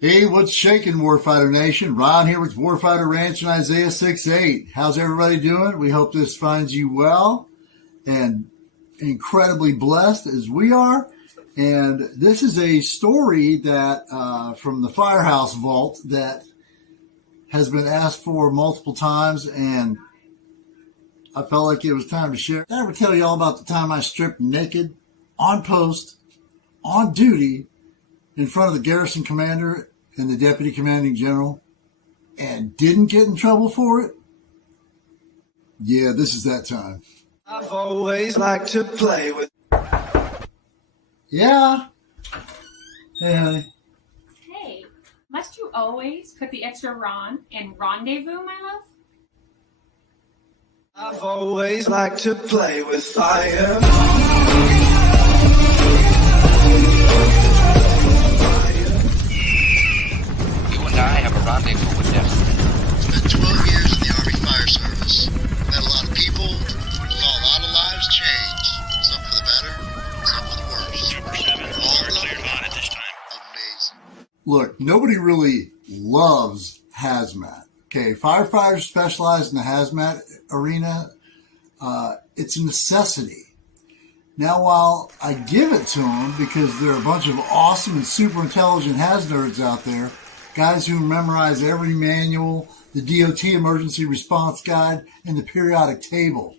Hey, what's shaking, Warfighter Nation? Ron here with Warfighter Ranch and Isaiah 6'8". How's everybody doing? We hope this finds you well and incredibly blessed as we are. And this is a story that from the Firehouse Vault that has been asked for multiple times, and I felt like it was time to share. Did I ever tell you all about the time I stripped naked, on post, on duty, in front of the garrison commander and the deputy commanding general, and didn't get in trouble for it? Yeah, this is that time. I've always liked to play with. Yeah. Hey, honey. Hey, must you always put the extra Ron in rendezvous, my love? I've always liked to play with fire. I have a rendezvous with destiny. Spent 12 years in the Army Fire Service. Met a lot of people, saw a lot of lives change. Some for the better, some for the worse. Super 7, we're cleared on at this time. Amazing. Look, nobody really loves hazmat. Okay, firefighters specialize in the hazmat arena. It's a necessity. Now, while I give it to them because there are a bunch of awesome and super intelligent haz nerds out there, guys who memorize every manual, the DOT emergency response guide, and the periodic table.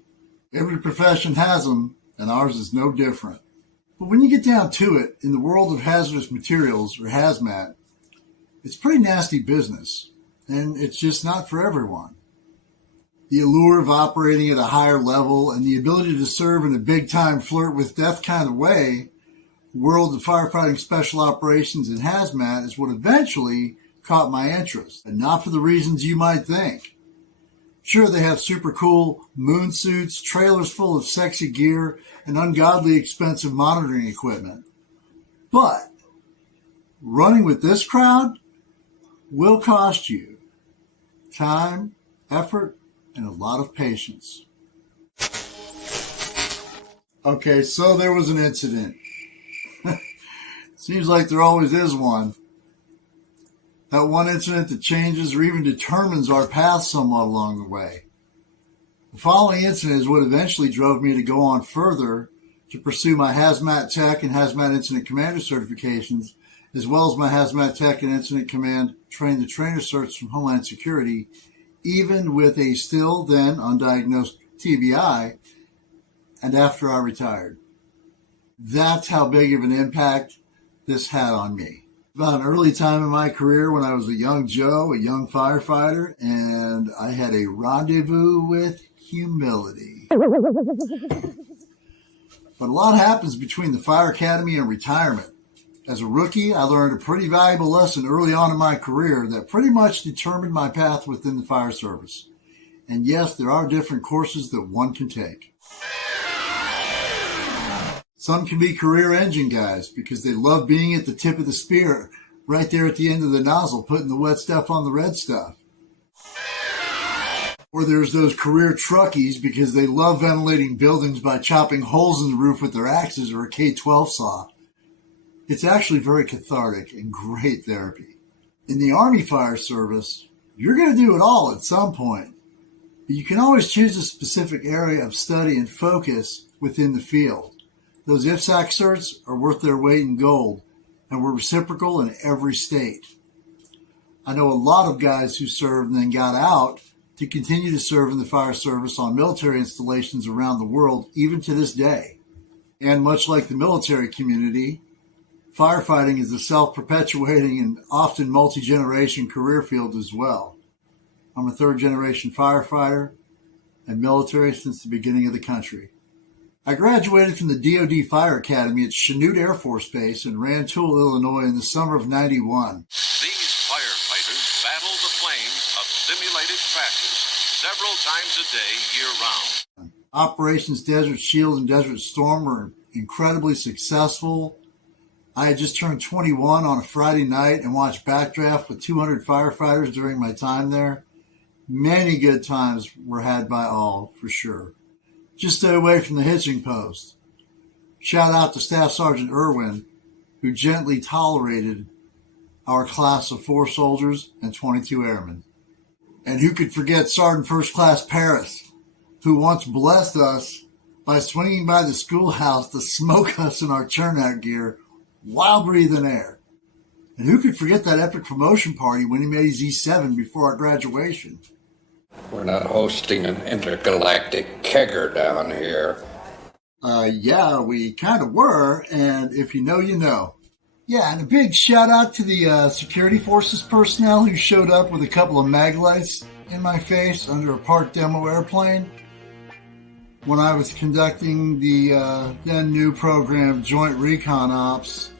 Every profession has them, and ours is no different. But when you get down to it, in the world of hazardous materials, or hazmat, it's pretty nasty business, and it's just not for everyone. The allure of operating at a higher level and the ability to serve in a big-time flirt with death kind of way, the world of firefighting special operations and hazmat is what eventually caught my interest, and not for the reasons you might think. Sure, they have super cool moon suits, trailers full of sexy gear, and ungodly expensive monitoring equipment. But running with this crowd will cost you time, effort, and a lot of patience. Okay, so there was an incident. Seems like there always is one. That one incident that changes or even determines our path somewhat along the way. The following incident is what eventually drove me to go on further to pursue my Hazmat Tech and Hazmat Incident Commander certifications, as well as my Hazmat Tech and Incident Command Train the Trainer certs from Homeland Security, even with a still then undiagnosed TBI, and after I retired. That's how big of an impact this had on me. About an early time in my career when I was a young Joe, a young firefighter, and I had a rendezvous with humility. But a lot happens between the fire academy and retirement. As a rookie, I learned a pretty valuable lesson early on in my career that pretty much determined my path within the fire service. And yes, there are different courses that one can take. Some can be career engine guys because they love being at the tip of the spear, right there at the end of the nozzle, putting the wet stuff on the red stuff. Or there's those career truckies because they love ventilating buildings by chopping holes in the roof with their axes or a K-12 saw. It's actually very cathartic and great therapy. In the Army Fire Service, you're going to do it all at some point, but you can always choose a specific area of study and focus within the field. Those IFSAC certs are worth their weight in gold and were reciprocal in every state. I know a lot of guys who served and then got out to continue to serve in the fire service on military installations around the world, even to this day. And much like the military community, firefighting is a self-perpetuating and often multi-generation career field as well. I'm a third-generation firefighter and military since the beginning of the country. I graduated from the DoD Fire Academy at Chanute Air Force Base in Rantoul, Illinois in the summer of '91. These firefighters battle the flames of simulated crashes several times a day year-round. Operations Desert Shield and Desert Storm were incredibly successful. I had just turned 21 on a Friday night and watched Backdraft with 200 firefighters during my time there. Many good times were had by all, for sure. Just stay away from the hitching post. Shout out to Staff Sergeant Irwin, who gently tolerated our class of 4 soldiers and 22 airmen. And who could forget Sergeant First Class Paris, who once blessed us by swinging by the schoolhouse to smoke us in our turnout gear while breathing air. And who could forget that epic promotion party when he made his E7 before our graduation? We're not hosting an intergalactic kegger down here. Yeah, we kind of were, and if you know, you know. Yeah, and a big shout out to the security forces personnel who showed up with a couple of mag lights in my face under a parked demo airplane when I was conducting the then new program Joint Recon Ops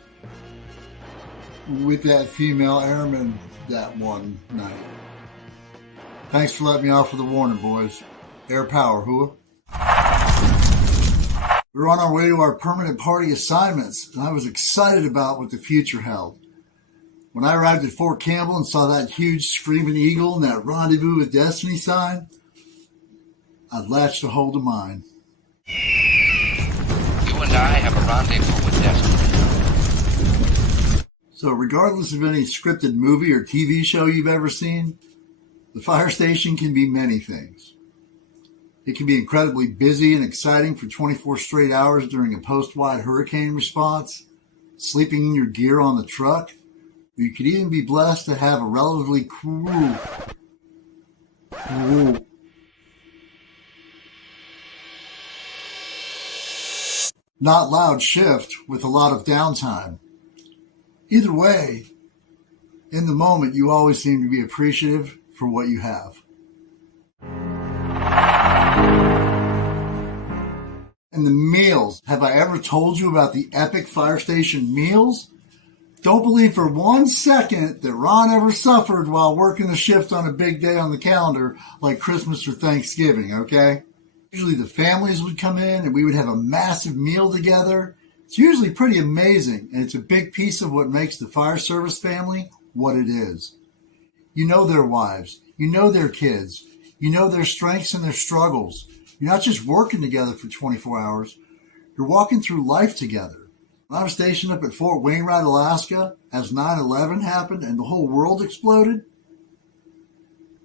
with that female airman that one night. Thanks for letting me off with a warning, boys. Air power, hoo. We were on our way to our permanent party assignments, and I was excited about what the future held. When I arrived at Fort Campbell and saw that huge screaming eagle and that Rendezvous with Destiny sign, I latched a hold of mine. You and I have a rendezvous with destiny. So regardless of any scripted movie or TV show you've ever seen, the fire station can be many things. It can be incredibly busy and exciting for 24 straight hours during a post-wide hurricane response, sleeping in your gear on the truck. You could even be blessed to have a relatively cool, not loud shift with a lot of downtime. Either way, in the moment, you always seem to be appreciative for what you have. And the meals. Have I ever told you about the epic fire station meals? Don't believe for 1 second that Ron ever suffered while working the shift on a big day on the calendar like Christmas or Thanksgiving, okay? Usually the families would come in and we would have a massive meal together. It's usually pretty amazing, and it's a big piece of what makes the fire service family what it is. You know their wives. You know their kids. You know their strengths and their struggles. You're not just working together for 24 hours. You're walking through life together. When I was stationed up at Fort Wainwright, Alaska, as 9/11 happened and the whole world exploded,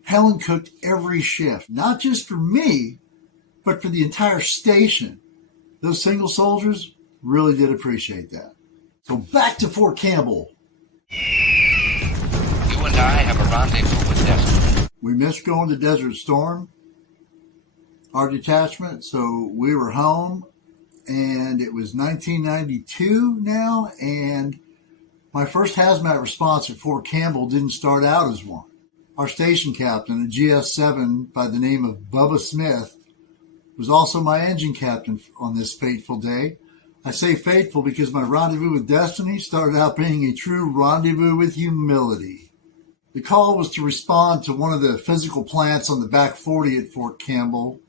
Helen cooked every shift, not just for me, but for the entire station. Those single soldiers really did appreciate that. So back to Fort Campbell. You and I have a rendezvous with destiny. We missed going to Desert Storm, our detachment, so we were home, and it was 1992 now, and my first hazmat response at Fort Campbell didn't start out as one. Our station captain, a GS-7 by the name of Bubba Smith, was also my engine captain on this fateful day. I say fateful because my rendezvous with destiny started out being a true rendezvous with humility. The call was to respond to one of the physical plants on the back 40 at Fort Campbell,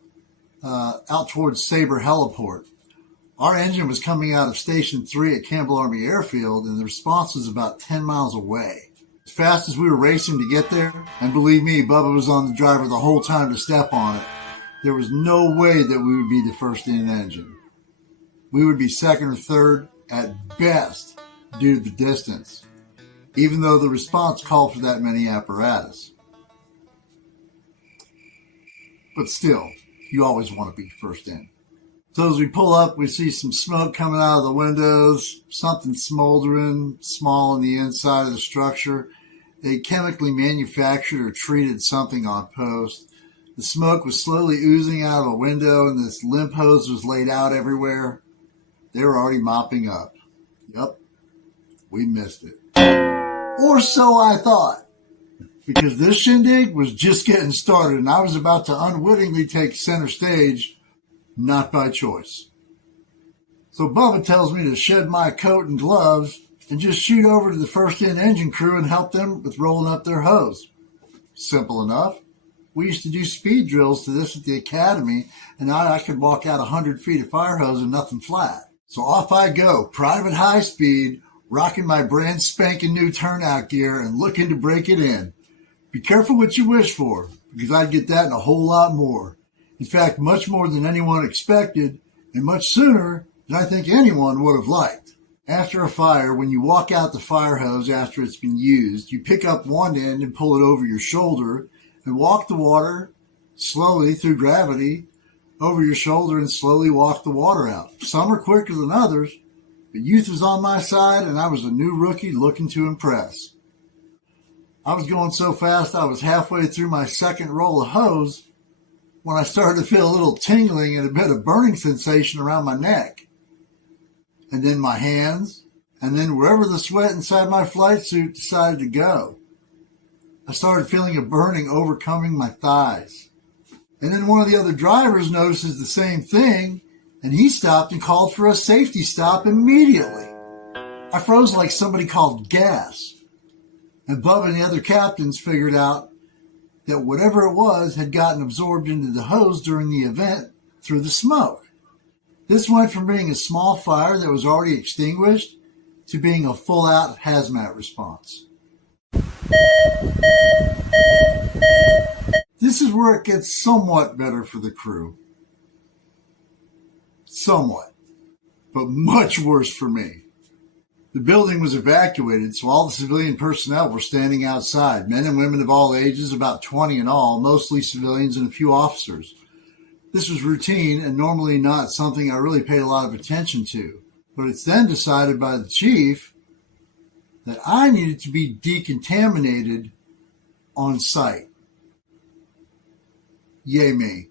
out towards Sabre Heliport. Our engine was coming out of Station 3 at Campbell Army Airfield, and the response was about 10 miles away. As fast as we were racing to get there, and believe me, Bubba was on the driver the whole time to step on it, there was no way that we would be the first in engine. We would be second or third at best due to the distance, even though the response called for that many apparatus. But still, you always want to be first in. So as we pull up, we see some smoke coming out of the windows, something smoldering small on the inside of the structure. They chemically manufactured or treated something on post. The smoke was slowly oozing out of a window, and this limp hose was laid out everywhere. They were already mopping up. Yep, we missed it. Or so I thought, because this shindig was just getting started, and I was about to unwittingly take center stage, not by choice. So Bubba tells me to shed my coat and gloves and just shoot over to the first-in engine crew and help them with rolling up their hose. Simple enough. We used to do speed drills to this at the academy, and I could walk out 100 feet of fire hose and nothing flat. So off I go, private high speed, rocking my brand spanking new turnout gear and looking to break it in. Be careful what you wish for, because I'd get that and a whole lot more. In fact, much more than anyone expected, and much sooner than I think anyone would have liked. After a fire, when you walk out the fire hose after it's been used, you pick up one end and pull it over your shoulder and walk the water slowly through gravity over your shoulder and slowly walk the water out. Some are quicker than others, but youth was on my side and I was a new rookie looking to impress. I was going so fast I was halfway through my second roll of hose when I started to feel a little tingling and a bit of burning sensation around my neck. And then my hands, and then wherever the sweat inside my flight suit decided to go. I started feeling a burning overcoming my thighs. And then one of the other drivers notices the same thing, and he stopped and called for a safety stop immediately. I froze like somebody called gas. And Bubba and the other captains figured out that whatever it was had gotten absorbed into the hose during the event through the smoke. This went from being a small fire that was already extinguished to being a full-out hazmat response. This is where it gets somewhat better for the crew. Somewhat. But much worse for me. The building was evacuated, so all the civilian personnel were standing outside, men and women of all ages, about 20 in all, mostly civilians and a few officers. This was routine and normally not something I really paid a lot of attention to, but it's then decided by the chief that I needed to be decontaminated on site. Yay me.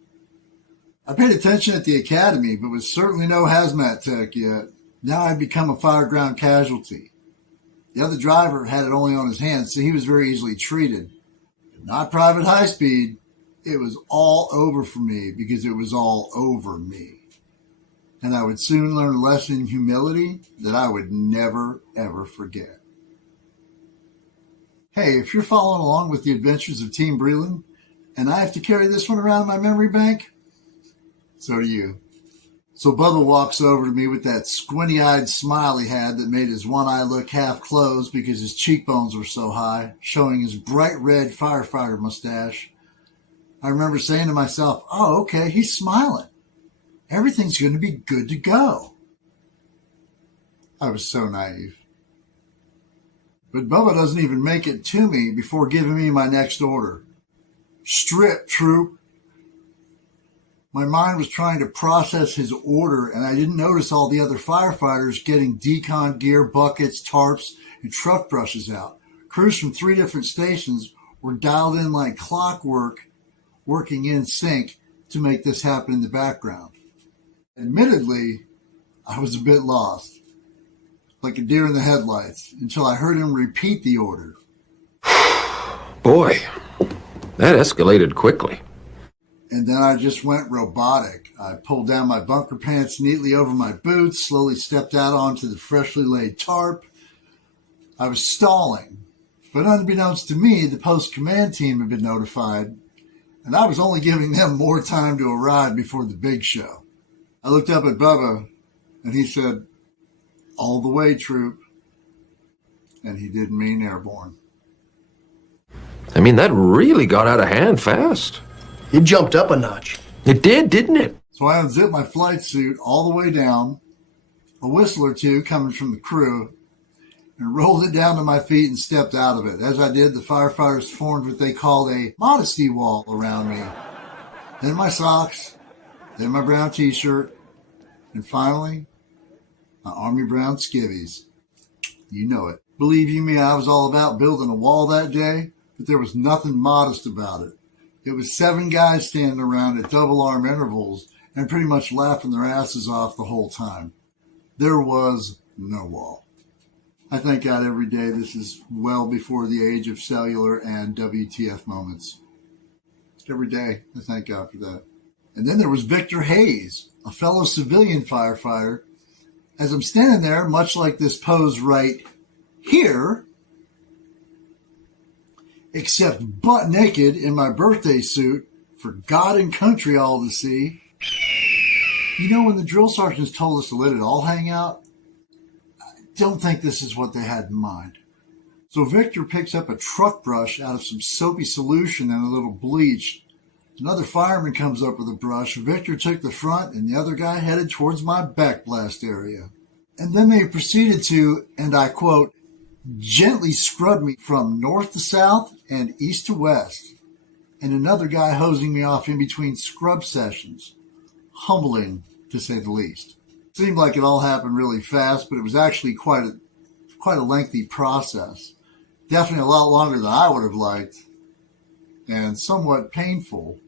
I paid attention at the academy, but was certainly no hazmat tech yet. Now I'd become a fireground casualty. The other driver had it only on his hands, so he was very easily treated. But not Private High Speed. It was all over for me because it was all over me. And I would soon learn a lesson in humility that I would never, ever forget. Hey, if you're following along with the adventures of Team Breland, and I have to carry this one around in my memory bank, so do you. So Bubba walks over to me with that squinty-eyed smile he had that made his one eye look half closed because his cheekbones were so high, showing his bright red firefighter mustache. I remember saying to myself, oh, okay, he's smiling. Everything's going to be good to go. I was so naive. But Bubba doesn't even make it to me before giving me my next order. Strip, troop. My mind was trying to process his order, and I didn't notice all the other firefighters getting decon gear, buckets, tarps, and truck brushes out. Crews from 3 different stations were dialed in like clockwork, working in sync to make this happen in the background. Admittedly, I was a bit lost, like a deer in the headlights, until I heard him repeat the order. Boy, that escalated quickly. And then I just went robotic. I pulled down my bunker pants neatly over my boots, slowly stepped out onto the freshly laid tarp. I was stalling, but unbeknownst to me, the post-command team had been notified, and I was only giving them more time to arrive before the big show. I looked up at Bubba, and he said, all the way, troop. And he didn't mean airborne. I mean, that really got out of hand fast. It jumped up a notch. It did, didn't it? So I unzipped my flight suit all the way down, a whistle or two coming from the crew, and rolled it down to my feet and stepped out of it. As I did, the firefighters formed what they called a modesty wall around me. Then my socks, then my brown t-shirt, and finally, my army brown skivvies. You know it. Believe you me, I was all about building a wall that day, but there was nothing modest about it. It was 7 guys standing around at double arm intervals and pretty much laughing their asses off the whole time. There was no wall. I thank God every day this is well before the age of cellular and WTF moments. Every day, I thank God for that. And then there was Victor Hayes, a fellow civilian firefighter. As I'm standing there, much like this pose right here, except butt naked in my birthday suit for God and country all to see. You know, when the drill sergeants told us to let it all hang out, I don't think this is what they had in mind. So Victor picks up a truck brush out of some soapy solution and a little bleach. Another fireman comes up with a brush. Victor took the front and the other guy headed towards my backblast area. And then they proceeded to, and I quote, gently scrub me from north to south and east to west, and another guy hosing me off in between scrub sessions. Humbling, to say the least. Seemed like it all happened really fast, but it was actually quite a lengthy process. Definitely a lot longer than I would have liked, and somewhat painful.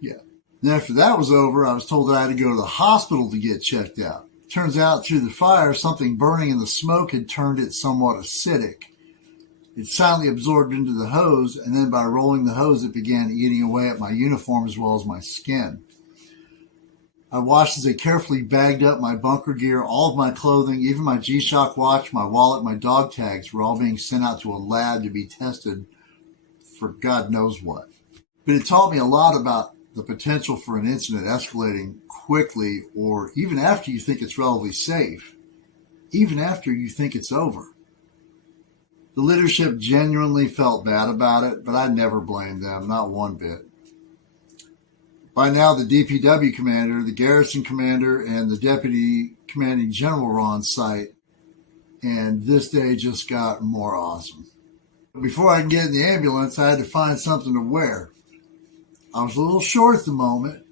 Yeah. And after that was over, I was told that I had to go to the hospital to get checked out. Turns out through the fire, something burning in the smoke had turned it somewhat acidic. It silently absorbed into the hose, and then by rolling the hose, it began eating away at my uniform as well as my skin. I watched as they carefully bagged up my bunker gear, all of my clothing, even my G-Shock watch, my wallet, my dog tags were all being sent out to a lab to be tested for God knows what. But it taught me a lot about the potential for an incident escalating quickly, or even after you think it's relatively safe, even after you think it's over. The leadership genuinely felt bad about it, but I never blamed them, not one bit. By now, the DPW commander, the garrison commander, and the deputy commanding general were on site, and this day just got more awesome. Before I could get in the ambulance, I had to find something to wear. I was a little short at the moment,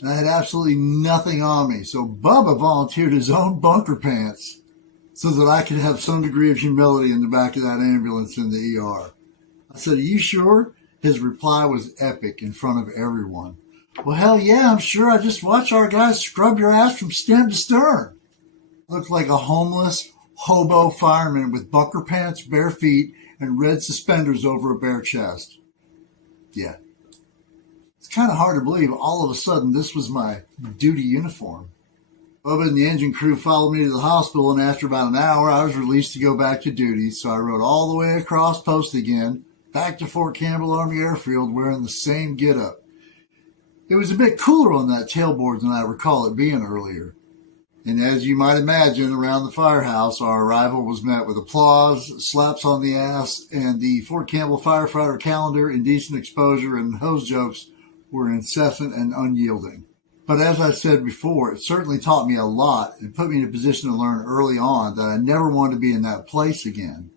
and I had absolutely nothing on me, so Bubba volunteered his own bunker pants so that I could have some degree of humility in the back of that ambulance in the ER. I said, "Are you sure?" His reply was epic in front of everyone. "Well, hell yeah, I'm sure. I just watched our guys scrub your ass from stem to stern." Looked like a homeless hobo fireman with bunker pants, bare feet, and red suspenders over a bare chest. Yeah. It's kind of hard to believe all of a sudden this was my duty uniform. Bubba and the engine crew followed me to the hospital, and after about an hour, I was released to go back to duty. So I rode all the way across post again, back to Fort Campbell Army Airfield wearing the same getup. It was a bit cooler on that tailboard than I recall it being earlier. And as you might imagine, around the firehouse, our arrival was met with applause, slaps on the ass, and the Fort Campbell firefighter calendar, indecent exposure, and hose jokes were incessant and unyielding. But as I said before, it certainly taught me a lot and put me in a position to learn early on that I never wanted to be in that place again,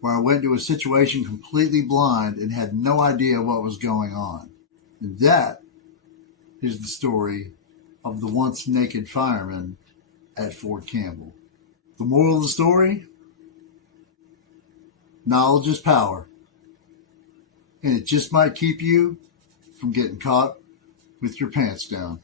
where I went into a situation completely blind and had no idea what was going on. And that is the story of the once naked fireman at Fort Campbell. The moral of the story? Knowledge is power. And it just might keep you from getting caught with your pants down.